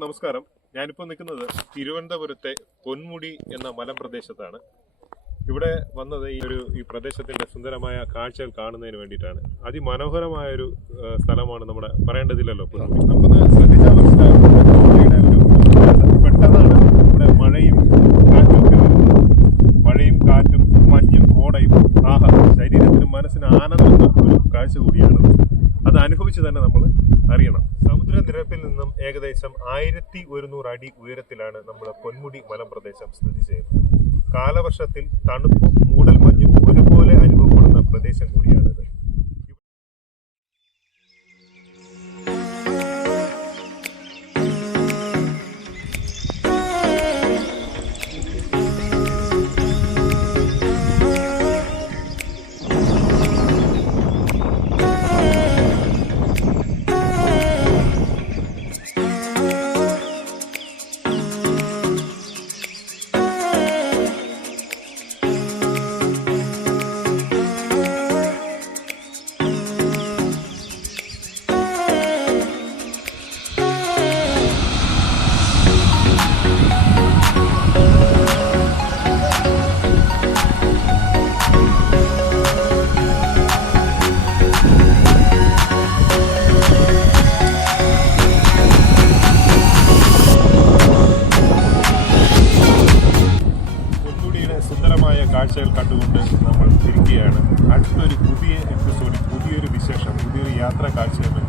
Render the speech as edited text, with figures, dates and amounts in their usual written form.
നമസ്കാരം. ഞാനിപ്പോൾ നിൽക്കുന്നത് തിരുവനന്തപുരത്തെ പൊന്മുടി എന്ന മലമ്പ്രദേശത്താണ്. ഇവിടെ വന്നത് ഈ പ്രദേശത്തിന്റെ സുന്ദരമായ കാഴ്ചകൾ കാണുന്നതിന് വേണ്ടിയിട്ടാണ്. അതിമനോഹരമായൊരു സ്ഥലമാണ്. നമ്മുടെ പറയേണ്ടതില്ലല്ലോ പൊന്മുടി. നമുക്കൊന്ന് ശ്രദ്ധിച്ചാൽ മനസ്സിലാകും ഒരു പെട്ടെന്നാണ് ഇവിടെ മഴയും കാറ്റും ഒക്കെ വരുന്നത്. മഴയും കാറ്റും മഞ്ഞും കോടയും ശരീരത്തിനും മനസ്സിന് ആനന്ദം ഒരു കാഴ്ച കൂടിയാണ്. അത് അനുഭവിച്ച് തന്നെ നമ്മൾ അറിയണം. സമുദ്രനിരപ്പിൽ നിന്നും ഏകദേശം 1100 അടി ഉയരത്തിലാണ് നമ്മുടെ പൊന്മുടി മലമ്പ്രദേശം സ്ഥിതി ചെയ്യുന്നത്. കാലവർഷത്തിൽ തണുപ്പും മൂടൽമഞ്ഞും ഒരുപോലെ അനുഭവപ്പെടുന്ന പ്രദേശം കൂടിയാണിത്. സുന്ദരമായ കാഴ്ചകൾ കണ്ടുകൊണ്ട് നമ്മൾ തിരിക്കുകയാണ്. അടുത്തൊരു പുതിയ എപ്പിസോഡിൽ പുതിയൊരു വിശേഷം, പുതിയൊരു യാത്രാ കാഴ്ചയുമായി